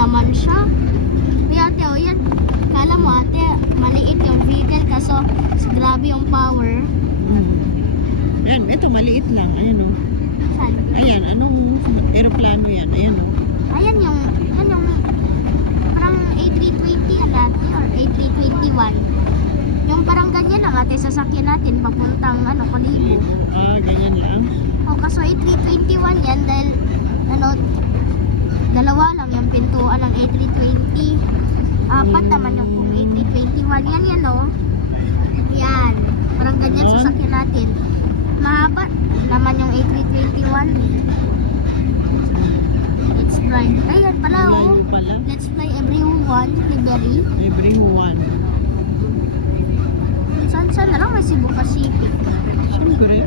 naman siya. Uy, ate, oh, yan. Kala mo, ate, maliit yung vehicle kaso grabe yung power. Yan, ito maliit lang. Ayan o. Saan? Ayan, anong aeroplano yan? Ayan o. Ayan yung parang A320 yan ate, or A321. Yung parang ganyan lang ate, sasakyan natin papuntang Kalibo. Ah, ganyan lang. O kaso A321 yan dahil dalawa lang yung pintuan ng A320. Apat naman yung kung A321. Yan o. Yan. Parang ganyan Ah. sasakyan natin. Mahaba naman yung A321. Let's fly. Ayan pala o. Malayo pala. Let's fly everyone, Liberty. Everyone. Saan na lang may Cebu Pacific. Siyempre.